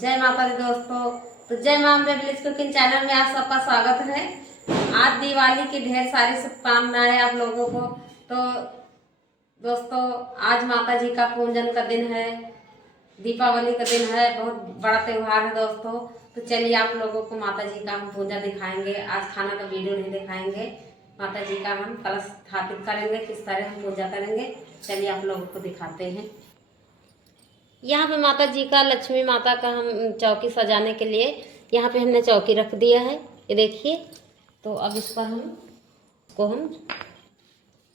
जय माता दी दोस्तों। तो जय मां अम्बे विलेज कुकिंग चैनल में आप सबका स्वागत है। आज दिवाली की ढेर सारी शुभकामनाएं आप लोगों को। तो दोस्तों आज माता जी का पूजन का दिन है, दीपावली का दिन है, बहुत बड़ा त्योहार है दोस्तों। तो चलिए आप लोगों को माता जी का हम पूजा दिखाएंगे। आज खाना का वीडियो नहीं दिखाएंगे, माता जी का हम कलश स्थापित करेंगे, किस तरह हम पूजा करेंगे चलिए आप लोगों को दिखाते हैं। यहाँ पे माता जी का, लक्ष्मी माता का हम चौकी सजाने के लिए यहाँ पे हमने चौकी रख दिया है, ये देखिए। तो अब इस पर हम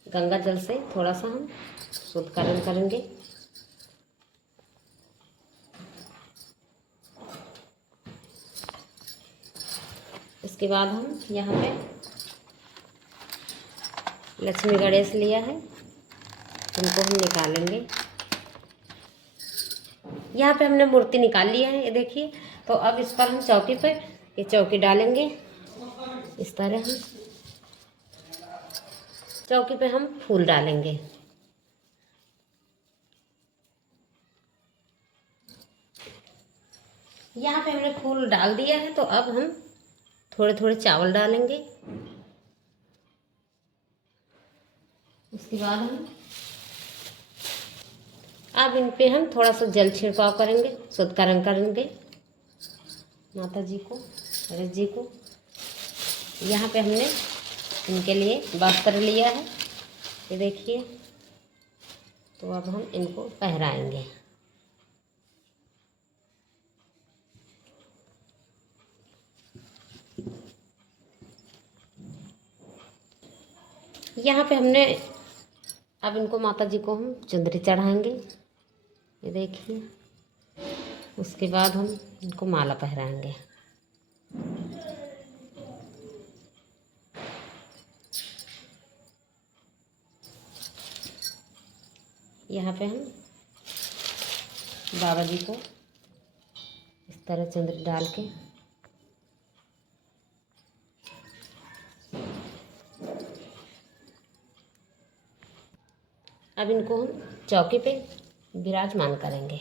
गंगा जल से थोड़ा सा हम शुद्धकरण करेंगे। इसके बाद हम यहाँ पे लक्ष्मी गणेश लिया है, उनको हम निकालेंगे। यहाँ पे हमने मूर्ति निकाल लिया है, ये देखिए। तो अब इस पर हम चौकी पे ये चौकी डालेंगे। इस तरह हम चौकी पे हम फूल डालेंगे। यहाँ पे हमने फूल डाल दिया है, तो अब हम थोड़े थोड़े चावल डालेंगे। उसके बाद हम अब इन पे हम थोड़ा सा जल छिड़काव करेंगे, शुद्धकरण करेंगे माता जी को, गणेश जी को। यहाँ पे हमने इनके लिए वस्त्र लिया है, ये देखिए। तो अब हम इनको पहराएंगे। यहाँ पे हमने अब इनको, माता जी को हम चुंदरी चढ़ाएंगे, ये देखिए। उसके बाद हम इनको माला पहराएंगे। यहाँ पे हम बाबा जी को इस तरह चुंदरी डाल के अब इनको हम चौकी पे विराजमान करेंगे,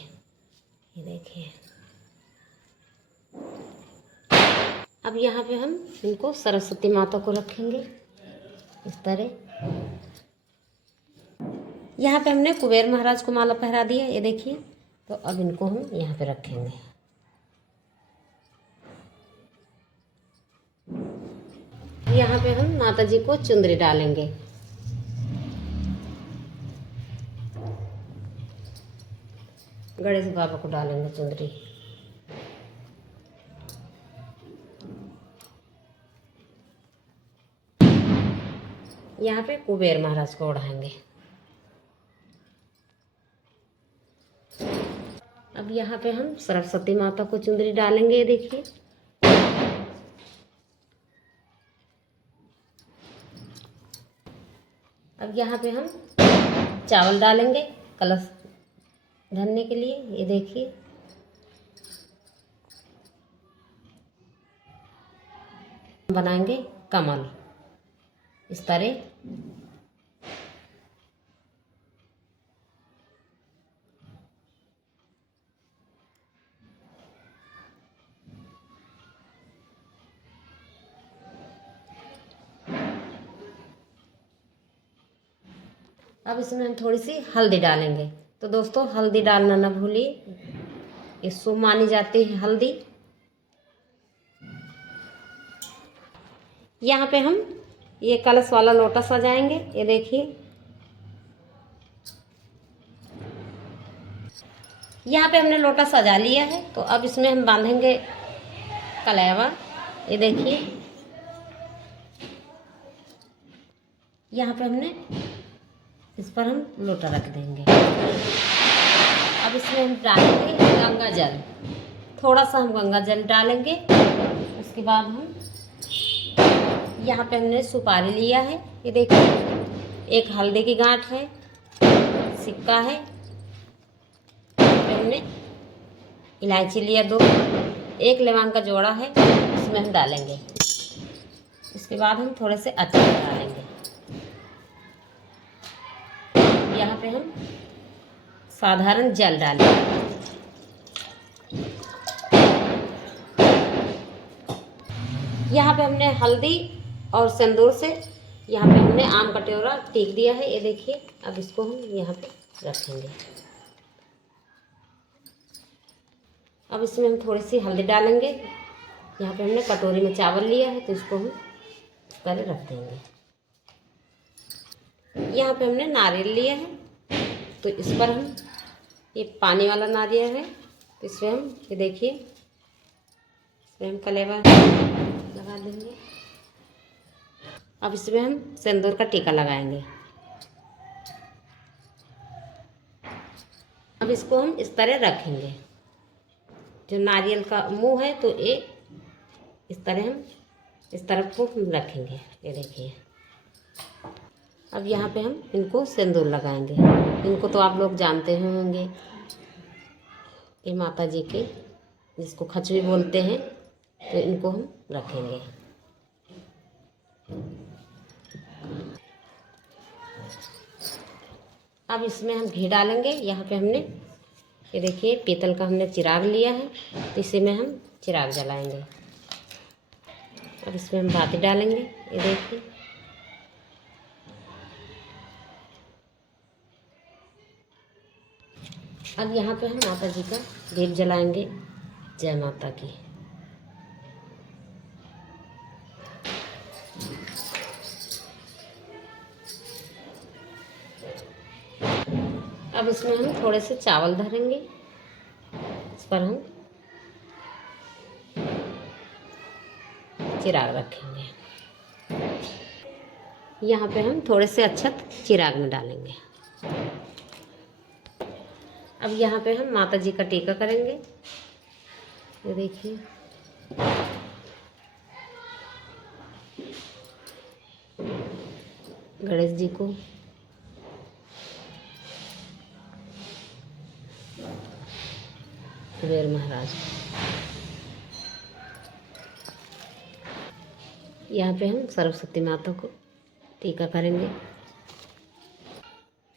ये देखिए। अब यहाँ पे हम इनको सरस्वती माता को रखेंगे इस तरह। यहाँ पे हमने कुबेर महाराज को माला पहरा दी है, ये देखिए। तो अब इनको हम यहाँ पे रखेंगे। यहाँ पे हम माता जी को चुंदरी डालेंगे। गणेश बाबा को डालेंगे चुंदरी। यहाँ पे कुबेर महाराज को ओढ़ाएंगे। अब यहाँ पे हम सरस्वती माता को चुंदरी डालेंगे, ये देखिए। अब यहाँ पे हम चावल डालेंगे कलश धरने के लिए, ये देखिए। बनाएंगे कमल इस तरह। अब इसमें हम थोड़ी सी हल्दी डालेंगे। तो दोस्तों हल्दी डालना ना भूलिए, ये शुभ मानी जाती है हल्दी। यहाँ पे हम ये कलश वाला लोटा सजाएंगे, ये देखिए। यहाँ पे हमने लोटा सजा लिया है, तो अब इसमें हम बांधेंगे कलेवा, ये देखिए। यहाँ पे हमने इस पर हम लोटा रख देंगे। अब इसमें हम डालेंगे गंगा जल, थोड़ा सा हम गंगा जल डालेंगे। उसके बाद हम यहाँ पे हमने सुपारी लिया है, ये देखिए। एक हल्दी की गांठ है, सिक्का है। हमने इलायची लिया 2, एक लौंग का जोड़ा है, इसमें हम डालेंगे। उसके बाद हम थोड़े से अचार डालेंगे। यहाँ पे हम साधारण जल डालेंगे। यहाँ पे हमने हल्दी और सिंदूर से यहाँ पे हमने आम कटोरा टीक दिया है, ये देखिए। अब इसको हम यहाँ पे रखेंगे। अब इसमें हम थोड़ी सी हल्दी डालेंगे। यहाँ पे हमने कटोरी में चावल लिया है, तो इसको हम इस तरह रख देंगे। यहाँ पे हमने नारियल लिया है, तो इस पर हम, ये पानी वाला नारियल है, तो इसमें हम ये देखिए, इसमें हम कलेवा लगा देंगे। अब इसमें हम सिंदूर का टीका लगाएंगे। अब इसको हम इस तरह रखेंगे। जो नारियल का मुंह है, तो ये इस तरह हम इस तरफ को हम रखेंगे, ये देखिए। अब यहाँ पे हम इनको सिंदूर लगाएंगे। इनको तो आप लोग जानते होंगे, ये माता जी के, जिसको खचवी बोलते हैं, तो इनको हम रखेंगे। अब इसमें हम घी डालेंगे। यहाँ पे हमने ये देखिए पीतल का हमने चिराग लिया है, तो इसी में हम चिराग जलाएंगे। अब इसमें हम बाती डालेंगे, ये देखिए। अब यहाँ पे हम माता जी का दीप जलाएंगे। जय माता की। अब इसमें हम थोड़े से चावल धरेंगे, इस पर हम चिराग रखेंगे। यहाँ पे हम थोड़े से अक्षत चिराग में डालेंगे। अब यहाँ पे हम माता जी का टीका करेंगे, ये देखिए। गणेश जी को, कुबेर महाराज को, यहाँ पे हम सरस्वती माता को टीका करेंगे।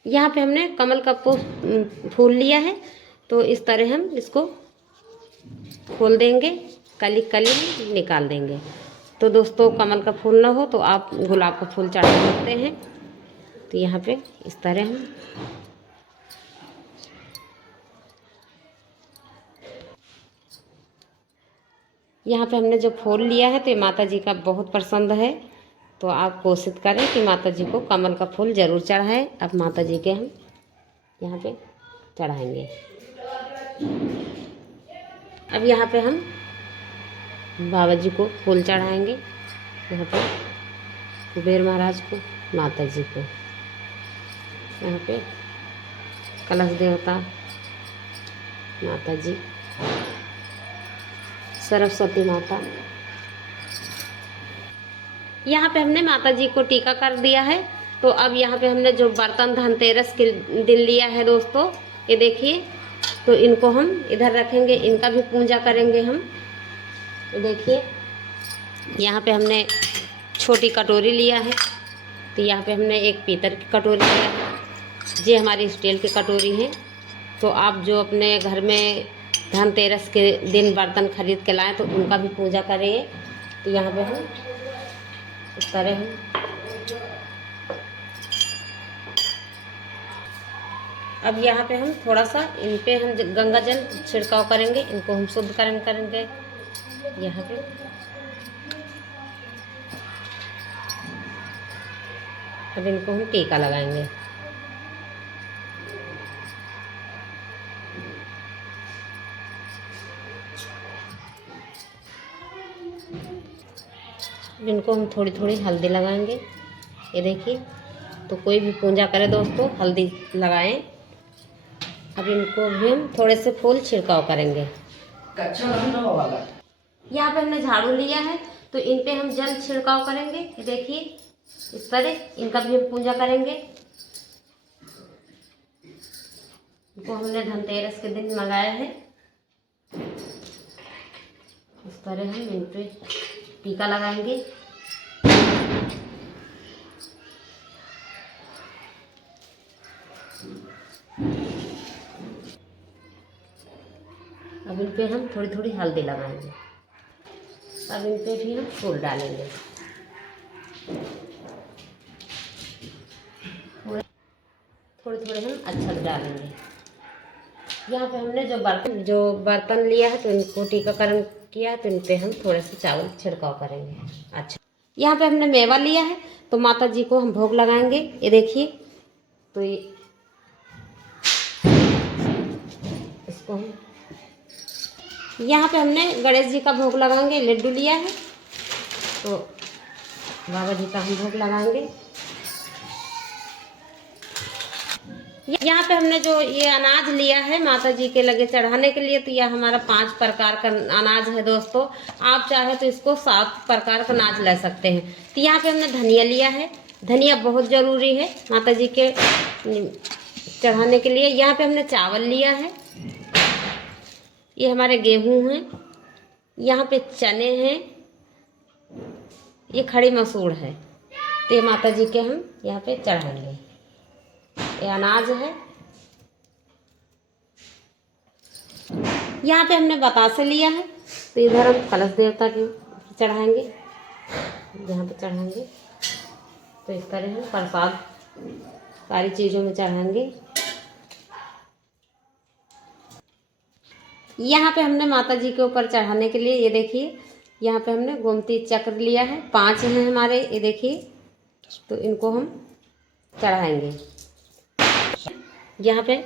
यहाँ पे हमने कमल का फूल लिया है, तो इस तरह हम इसको खोल देंगे, कली कली निकाल देंगे। तो दोस्तों, कमल का फूल ना हो तो आप गुलाब का फूल चढ़ा सकते हैं। तो यहाँ पे इस तरह हम यहाँ पे हमने जो फूल लिया है, तो ये माता जी का बहुत पसंद है, तो आप कोशिश करें कि माता जी को कमल का फूल ज़रूर चढ़ाएं। अब माता जी के हम यहाँ पे चढ़ाएंगे। अब यहाँ पे हम बाबा जी को फूल चढ़ाएंगे, यहाँ पे कुबेर महाराज को, माता जी को, यहाँ पे कलश देवता, माता जी, सरस्वती माता। यहाँ पे हमने माता जी को टीका कर दिया है। तो अब यहाँ पे हमने जो बर्तन धनतेरस के दिन लिया है दोस्तों, ये देखिए, तो इनको हम इधर रखेंगे, इनका भी पूजा करेंगे हम। ये देखिए, यहाँ पे हमने छोटी कटोरी लिया है, तो यहाँ पे हमने एक पीतल की कटोरी लिया है, ये हमारी स्टील की कटोरी है। तो आप जो अपने घर में धनतेरस के दिन बर्तन खरीद के लाएँ, तो उनका भी पूजा करेंगे। तो यहाँ पे हम इस तरह हम अब यहाँ पे हम थोड़ा सा इन पे हम गंगा जल छिड़काव करेंगे, इनको हम शुद्धिकरण करेंगे यहाँ पे। अब इनको हम टीका लगाएंगे। इनको हम थोड़ी थोड़ी हल्दी लगाएंगे, ये देखिए। तो कोई भी पूजा करे दोस्तों, हल्दी लगाएं। अब इनको भी हम थोड़े से फूल छिड़काव करेंगे। यहाँ पे हमने झाड़ू लिया है, तो इन पे हम जल छिड़काव करेंगे, ये देखिए इस तरह। इनका भी हम पूजा करेंगे। इनको हमने धनतेरस के दिन मंगाया है, इस तरह हम इन पे टीका लगाएंगे। अब इन पे हम थोड़ी थोड़ी हल्दी लगाएंगे। अब इन पे भी हम फूल डालेंगे। थोड़े थोड़े हम अक्षत डालेंगे। यहाँ पे हमने जो बर्तन लिया है तो इनको टीकाकरण किया है, तो इन पे हम थोड़े से चावल छिड़काव करेंगे। अच्छा, यहाँ पे हमने मेवा लिया है तो माता जी को हम भोग लगाएंगे। ये देखिए, तो ये इसको हम यहाँ पे हमने गणेश जी का भोग लगाएंगे। लड्डू लिया है तो बाबा जी का हम भोग लगाएंगे। यहाँ पे हमने जो ये अनाज लिया है माता जी के लगे चढ़ाने के लिए, तो यह हमारा 5 प्रकार का अनाज है दोस्तों। आप चाहे तो इसको 7 प्रकार का अनाज ले सकते हैं। तो यहाँ पे हमने धनिया लिया है। धनिया बहुत ज़रूरी है माता जी के चढ़ाने के लिए। यहाँ पे हमने चावल लिया है। ये हमारे गेहूँ हैं। यहाँ पे चने हैं। ये खड़ी मसूर है। तो ये माता जी के हम यहाँ पे चढ़ाएंगे। ये अनाज है। यहाँ पे हमने बतासे लिया है, तो इधर हम कलश देवता के चढ़ाएंगे। यहाँ पे चढ़ाएंगे तो इस तरह हम प्रसाद सारी चीज़ों में चढ़ाएंगे। यहाँ पे हमने माता जी के ऊपर चढ़ाने के लिए, ये देखिए, यहाँ पे हमने गोमती चक्र लिया है। 5 हैं हमारे, ये देखिए। तो इनको हम चढ़ाएंगे, यहाँ पे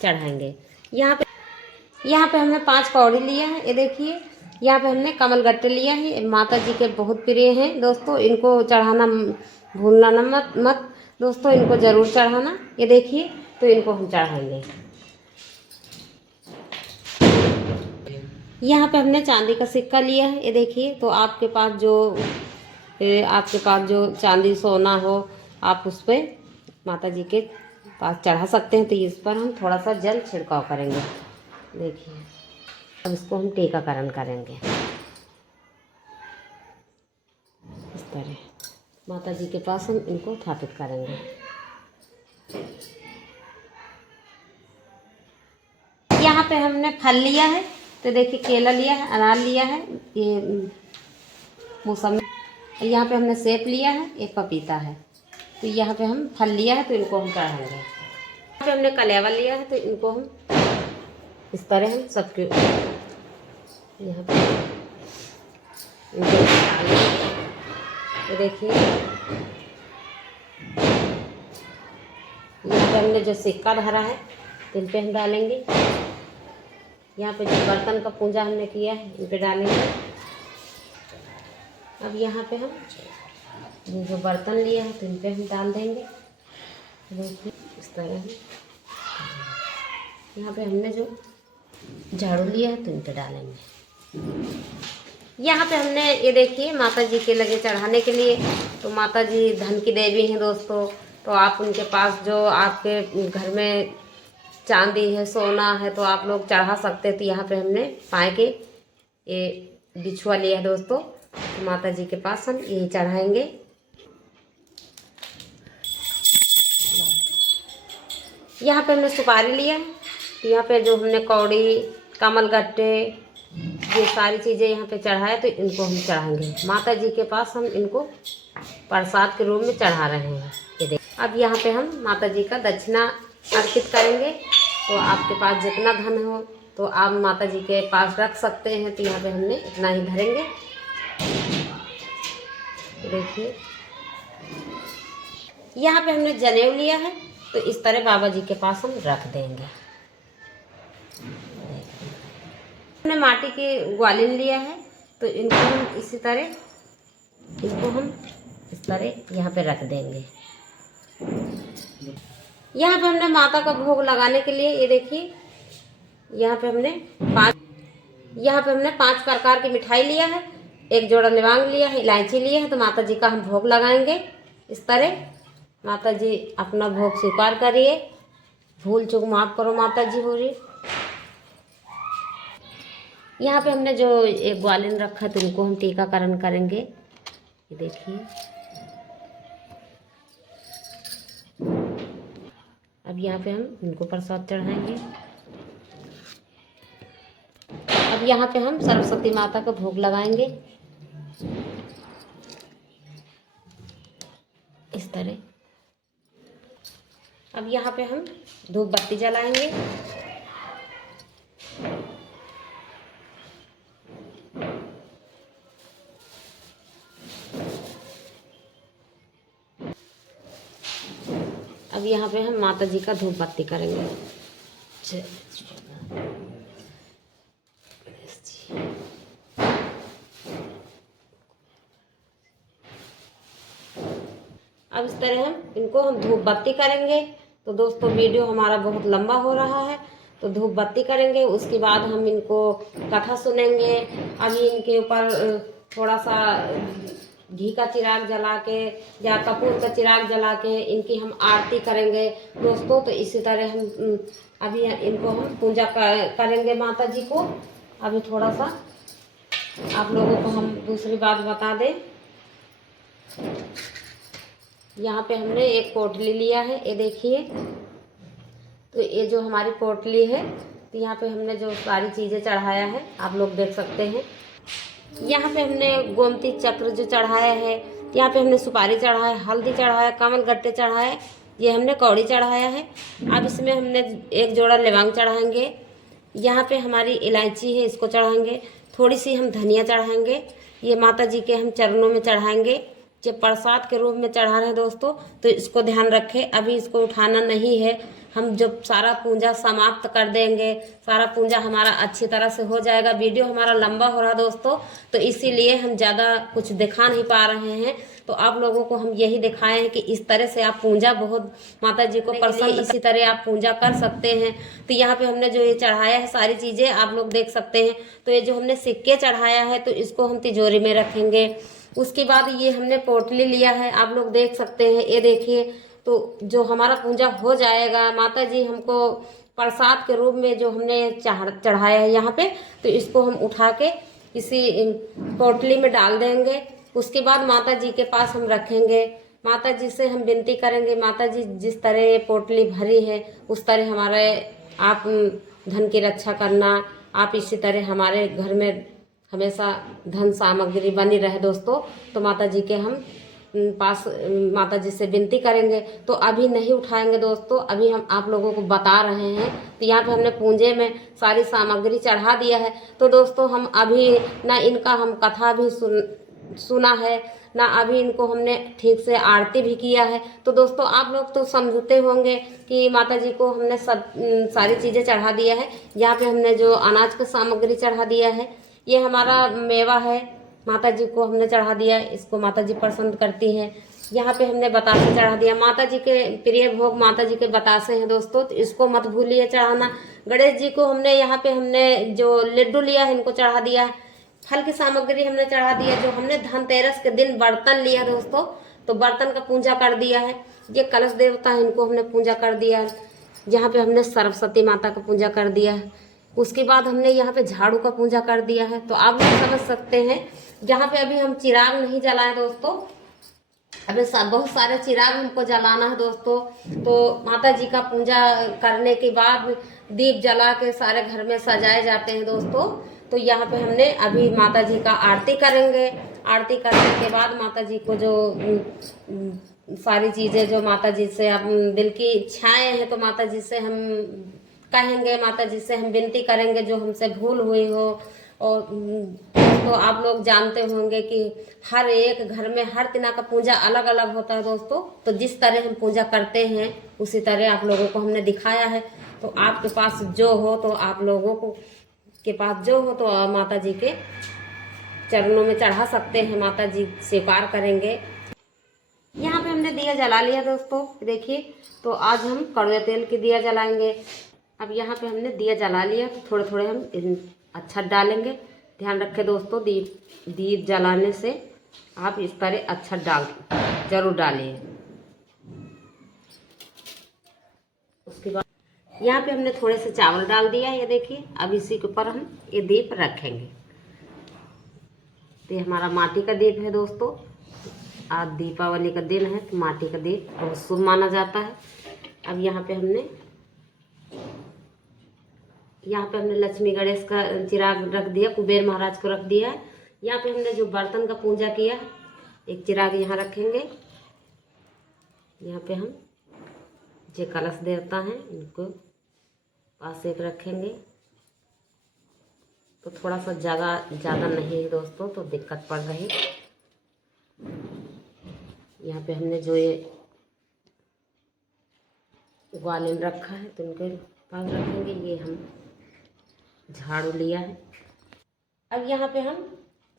चढ़ाएंगे। यहाँ पे हमने 5 कौड़ी लिया है। ये देखिए, यहाँ पे हमने कमल गट्टे लिया है। माता जी के बहुत प्रिय हैं दोस्तों। इनको चढ़ाना भूलना न मत दोस्तों, इनको ज़रूर चढ़ाना। ये देखिए, तो इनको हम चढ़ाएंगे। यहाँ पे हमने चांदी का सिक्का लिया है। ये देखिए, तो आपके पास जो चांदी सोना हो, आप उस पर माता जी के पास चढ़ा सकते हैं। तो इस पर हम थोड़ा सा जल छिड़काव करेंगे। देखिए, अब इसको हम टीकाकरण करेंगे। इस तरह माता जी के पास हम इनको स्थापित करेंगे। यहाँ पे हमने फल लिया है। तो देखिए, केला लिया है, अनार लिया है, ये मौसमी। यहाँ पे हमने सेब लिया है, एक पपीता है। तो यहाँ पे हम फल लिया है, तो इनको हम चढ़ाएंगे। यहाँ पे हमने कलेवा लिया है, तो इनको हम इस तरह हम सबके यहाँ पे इनको डालेंगे। तो देखिए, यहाँ पे हमने जो सिक्का धरा है तो इन पे हम डालेंगे। यहाँ पे जो बर्तन का पूजा हमने किया है इन पे डालेंगे। अब यहाँ पे हम जो बर्तन लिया है तो इन पे हम डाल देंगे। देखिए, इस तरह हम यहाँ पे हमने जो झाड़ू लिया है तो इन पे डालेंगे। यहाँ पे हमने ये देखिए, माता जी के लगे चढ़ाने के लिए, तो माता जी धन की देवी हैं दोस्तों। तो आप उनके पास जो आपके घर में चांदी है, सोना है, तो आप लोग चढ़ा सकते हैं। तो यहाँ पे हमने पाए के ये बिछुआ लिया है दोस्तों। तो माता जी के पास हम यही चढ़ाएंगे। यहाँ पे हमने सुपारी लिया है। तो यहाँ पे जो हमने कौड़ी, कमल गट्टे, ये सारी चीज़ें यहाँ पे चढ़ाए, तो इनको हम चढ़ाएंगे। माता जी के पास हम इनको प्रसाद के रूप में चढ़ा रहे हैं। ये देखिए, अब यहाँ पे हम माता जी का दक्षिणा अर्पित करेंगे। तो आपके पास जितना धन हो तो आप माता जी के पास रख सकते हैं। तो यहाँ पे हमने इतना ही धरेंगे। देखिए, यहाँ पे हमने जनेऊ लिया है, तो इस तरह बाबा जी के पास हम रख देंगे। हमने माटी की ग्वालिन लिया है, तो इनको हम इसी तरह इस तरह यहाँ पे रख देंगे। यहाँ पे हमने माता का भोग लगाने के लिए, ये देखिए, यहाँ पे हमने 5 प्रकार की मिठाई लिया है। एक जोड़ा लौंग लिया है, इलायची लिया है। तो माता जी का हम भोग लगाएंगे इस तरह। माता जी अपना भोग स्वीकार करिए। भूल चूक माफ़ करो माता जी हो रही। यहाँ पे हमने जो एक ग्वालिन रखा, तो इनको हम टीकाकरण करेंगे। ये देखिए, अब यहाँ पे हम इनको प्रसाद चढ़ाएंगे। अब यहाँ पे हम सरस्वती माता को भोग लगाएंगे इस तरह। अब यहाँ पे हम धूप बत्ती जलाएंगे। अब यहाँ पे हम माता जी का धूप बत्ती करेंगे। अब इस तरह हम धूप बत्ती करेंगे। तो दोस्तों वीडियो हमारा बहुत लंबा हो रहा है, तो धूप बत्ती करेंगे, उसके बाद हम इनको कथा सुनेंगे। अभी इनके ऊपर थोड़ा सा घी का चिराग जला के या कपूर का चिराग जला के इनकी हम आरती करेंगे दोस्तों। तो इसी तरह हम अभी इनको हम पूजा करेंगे माता जी को। अभी थोड़ा सा आप लोगों को हम दूसरी बात बता दें, यहाँ पे हमने एक पोटली लिया है, ये देखिए। तो ये जो हमारी पोटली है, तो यहाँ पे हमने जो सारी चीज़ें चढ़ाया है आप लोग देख सकते हैं। यहाँ पे हमने गोमती चक्र जो चढ़ाया है, यहाँ पे हमने सुपारी चढ़ाया है, हल्दी चढ़ाया, कमल गट्टे चढ़ाए, ये हमने कौड़ी चढ़ाया है। अब इसमें हमने एक जोड़ा लौंग चढ़ाएंगे। यहाँ पे हमारी इलायची है, इसको चढ़ाएंगे। थोड़ी सी हम धनिया चढ़ाएंगे, ये माता जी के हम चरणों में चढ़ाएंगे। जो प्रसाद के रूप में चढ़ा रहे हैं दोस्तों, तो इसको ध्यान रखें, अभी इसको उठाना नहीं है। हम जब सारा पूजा समाप्त कर देंगे, सारा पूजा हमारा अच्छी तरह से हो जाएगा। वीडियो हमारा लंबा हो रहा है दोस्तों, तो इसीलिए हम ज़्यादा कुछ दिखा नहीं पा रहे हैं। तो आप लोगों को हम यही दिखाए हैं कि इस तरह से आप पूजा बहुत माता जी को पसंद, इसी तरह आप पूजा कर सकते हैं। तो यहाँ पे हमने जो ये चढ़ाया है सारी चीज़ें आप लोग देख सकते हैं। तो ये जो हमने सिक्के चढ़ाया है, तो इसको हम तिजोरी में रखेंगे। उसके बाद ये हमने पोटली लिया है, आप लोग देख सकते हैं, ये देखिए। तो जो हमारा पूजा हो जाएगा, माता जी हमको प्रसाद के रूप में जो हमने चढ़ाया है यहाँ पे, तो इसको हम उठा के किसी पोटली में डाल देंगे। उसके बाद माता जी के पास हम रखेंगे। माता जी से हम विनती करेंगे, माता जी जिस तरह ये पोटली भरी है उस तरह हमारे आप धन की रक्षा करना। आप इसी तरह हमारे घर में हमेशा धन सामग्री बनी रहे दोस्तों। तो माता जी के हम पास माता जी से विनती करेंगे। तो अभी नहीं उठाएंगे दोस्तों, अभी हम आप लोगों को बता रहे हैं। तो यहाँ पे हमने पूंजे में सारी सामग्री चढ़ा दिया है। तो दोस्तों हम अभी ना इनका हम कथा भी सुना है, ना अभी इनको हमने ठीक से आरती भी किया है। तो दोस्तों आप लोग तो समझते होंगे कि माता जी को हमने सब सारी चीज़ें चढ़ा दिया है। यहाँ पे हमने जो अनाज का सामग्री चढ़ा दिया है, ये हमारा मेवा है, माता जी को हमने चढ़ा दिया, इसको माता जी पसंद करती हैं। यहाँ पे हमने बतासे चढ़ा दिया, माता जी के प्रिय भोग माता जी के बतासे हैं दोस्तों, तो इसको मत भूलिए चढ़ाना। गणेश जी को हमने यहाँ पे हमने जो लड्डू लिया है इनको चढ़ा दिया है। फल की सामग्री हमने चढ़ा दिया। जो हमने धनतेरस के दिन बर्तन लिया दोस्तों, तो बर्तन का पूजा कर दिया है। ये कलश देवता है, इनको हमने पूजा कर दिया है। यहाँ पे हमने सरस्वती माता का पूजा कर दिया है। उसके बाद हमने यहाँ पे झाड़ू का पूजा कर दिया है। तो आप लोग समझ सकते हैं, जहाँ पे अभी हम चिराग नहीं जलाए दोस्तों, अभी बहुत सारे चिराग हमको जलाना है दोस्तों। तो माता जी का पूजा करने के बाद दीप जला के सारे घर में सजाए जाते हैं दोस्तों। तो यहाँ पे हमने अभी माता जी का आरती करेंगे। आरती करने के बाद माता जी को जो सारी चीज़ें जो माता जी से हम दिल की इच्छाएं हैं, तो माता जी से हम कहेंगे, माता जी से हम विनती करेंगे जो हमसे भूल हुई हो। और तो आप लोग जानते होंगे कि हर एक घर में हर तरह का पूजा अलग अलग होता है दोस्तों। तो जिस तरह हम पूजा करते हैं उसी तरह आप लोगों को हमने दिखाया है। तो आपके पास जो हो, तो आप लोगों को के पास जो हो, तो माता जी के चरणों में चढ़ा सकते हैं, माता जी स्वीकार करेंगे। यहाँ पे हमने दिया जला लिया दोस्तों, देखिए। तो आज हम कड़वे तेल के दिया जलाएंगे। अब यहाँ पे हमने दिया जला लिया, तो थोड़े थोड़े हम अक्षत डालेंगे। ध्यान रखें दोस्तों, दीप जलाने से आप इस तरह अक्षत जरूर डालिए। उसके बाद यहाँ पे हमने थोड़े से चावल डाल दिया, ये देखिए। अब इसी के ऊपर हम ये दीप रखेंगे। तो ये हमारा माटी का दीप है दोस्तों। आज दीपावली का दिन है, तो माटी का दीप बहुत शुभ माना जाता है। अब यहाँ पे हमने यहाँ पे हमने लक्ष्मी गणेश का चिराग रख दिया, कुबेर महाराज को रख दिया है। यहाँ पे हमने जो बर्तन का पूजा किया, एक चिराग यहाँ रखेंगे। यहाँ पे हम जो कलश देवता हैं इनको पास एक रखेंगे। तो थोड़ा सा जगह ज़्यादा नहीं है दोस्तों, तो दिक्कत पड़ रही। यहाँ पे हमने जो ये ग्वालिन रखा है तो उनके पास रखेंगे। ये हम झाड़ू लिया है। अब यहाँ पे हम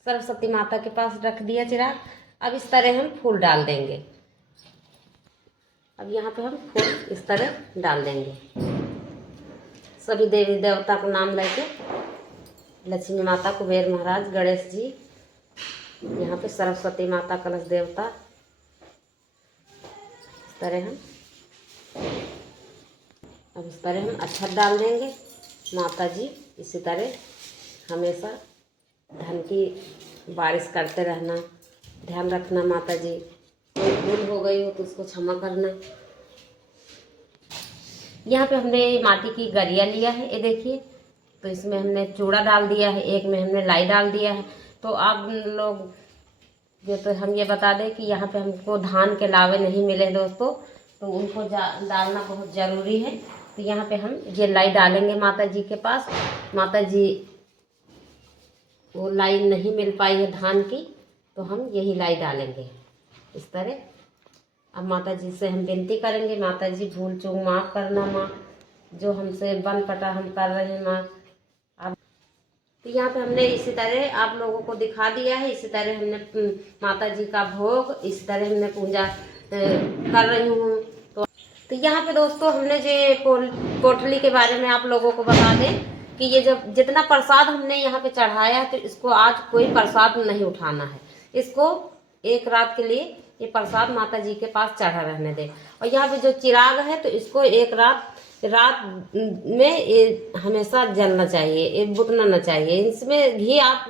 सरस्वती माता के पास रख दिया चिराग। अब इस तरह हम फूल डाल देंगे। अब यहाँ पे हम फूल इस तरह डाल देंगे। सभी देवी देवता का नाम लेके, लक्ष्मी माता, कुबेर महाराज, गणेश जी, यहाँ पे सरस्वती माता, कलश देवता, इस तरह हम अब इस तरह हम अक्षत डाल देंगे। माता जी इसी तरह हमेशा धन की बारिश करते रहना, ध्यान रखना। माता जी कोई भूल हो गई हो तो उसको क्षमा करना। यहाँ पे हमने माटी की गरिया लिया है, ये देखिए। तो इसमें हमने चूड़ा डाल दिया है, एक में हमने लाई डाल दिया है। तो आप लोग जो, तो हम ये बता दें कि यहाँ पे हमको धान के लावे नहीं मिले दोस्तों, तो उनको डालना बहुत ज़रूरी है। तो यहाँ पे हम ये लाई डालेंगे माता जी के पास। माता जी वो लाई नहीं मिल पाई है धान की, तो हम यही लाई डालेंगे इस तरह। अब माता जी से हम विनती करेंगे, माता जी भूल चूक माफ़ करना माँ, जो हमसे बन पटा हम कर रहे हैं माँ। अब तो यहाँ पे हमने इसी तरह आप लोगों को दिखा दिया है। इसी तरह हमने माता जी का भोग इस तरह हमने पूजा कर रही हूँ। तो यहाँ पे दोस्तों हमने जो पोटली के बारे में आप लोगों को बता दें कि ये जब जितना प्रसाद हमने यहाँ पे चढ़ाया है, तो इसको आज कोई प्रसाद नहीं उठाना है। इसको एक रात के लिए ये प्रसाद माता जी के पास चढ़ा रहने दें। और यहाँ पे जो चिराग है, तो इसको एक रात में ये हमेशा जलना चाहिए, ये बुझना ना चाहिए। इसमें घी आप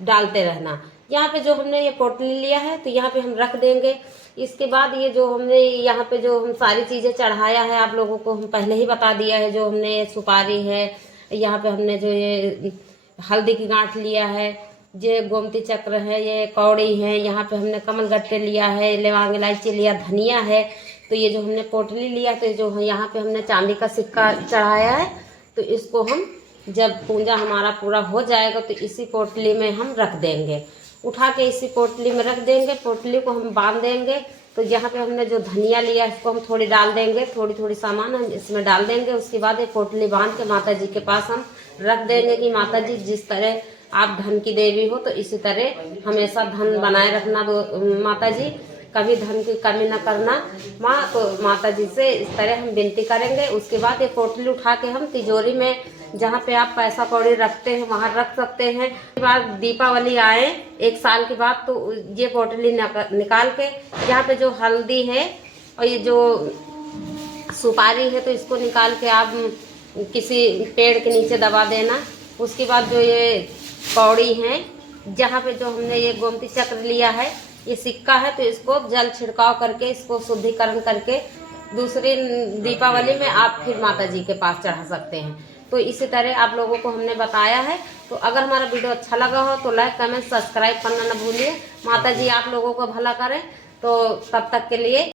डालते रहना। यहाँ पे जो हमने ये पोटली लिया है, तो यहाँ पे हम रख देंगे। इसके बाद ये जो हमने यहाँ पे जो हम सारी चीज़ें चढ़ाया है, आप लोगों को हम पहले ही बता दिया है। जो हमने सुपारी है, यहाँ पे हमने जो ये हल्दी की गांठ लिया है, ये गोमती चक्र है, ये कौड़ी है, यहाँ पे हमने कमल गट्टे लिया है, लौंग इलायची लिया, धनिया है। तो ये जो हमने पोटली लिया, तो जो यहाँ पे हमने चांदी का सिक्का चढ़ाया है, तो इसको हम जब पूजा हमारा पूरा हो जाएगा तो इसी पोटली में हम रख देंगे। उठा के इसी पोटली में रख देंगे। पोटली को हम बांध देंगे। तो यहाँ पे हमने जो धनिया लिया इसको हम थोड़ी डाल देंगे, थोड़ी थोड़ी सामान हम इसमें डाल देंगे। उसके बाद ये पोटली बांध के माता जी के पास हम रख देंगे कि माता जी जिस तरह आप धन की देवी हो, तो इसी तरह हमेशा धन बनाए रखना माता जी, कभी धन की कमी न करना माँ। तो माता जी से इस तरह हम विनती करेंगे। उसके बाद ये पोटली उठा के हम तिजोरी में, जहाँ पे आप पैसा कौड़ी रखते हैं वहाँ रख सकते हैं। उसके बाद दीपावली आए 1 साल के बाद, तो ये पोटली निकाल के यहाँ पे जो हल्दी है और ये जो सुपारी है, तो इसको निकाल के आप किसी पेड़ के नीचे दबा देना। उसके बाद जो ये कौड़ी है, जहाँ पे जो हमने ये गोमती चक्र लिया है, ये सिक्का है, तो इसको जल छिड़काव करके, इसको शुद्धिकरण करके दूसरी दीपावली में आप फिर माता जी के पास चढ़ा सकते हैं। तो इसी तरह आप लोगों को हमने बताया है। तो अगर हमारा वीडियो अच्छा लगा हो तो लाइक, कमेंट, सब्सक्राइब करना ना भूलिए। माता जी आप लोगों को भला करें। तो तब तक के लिए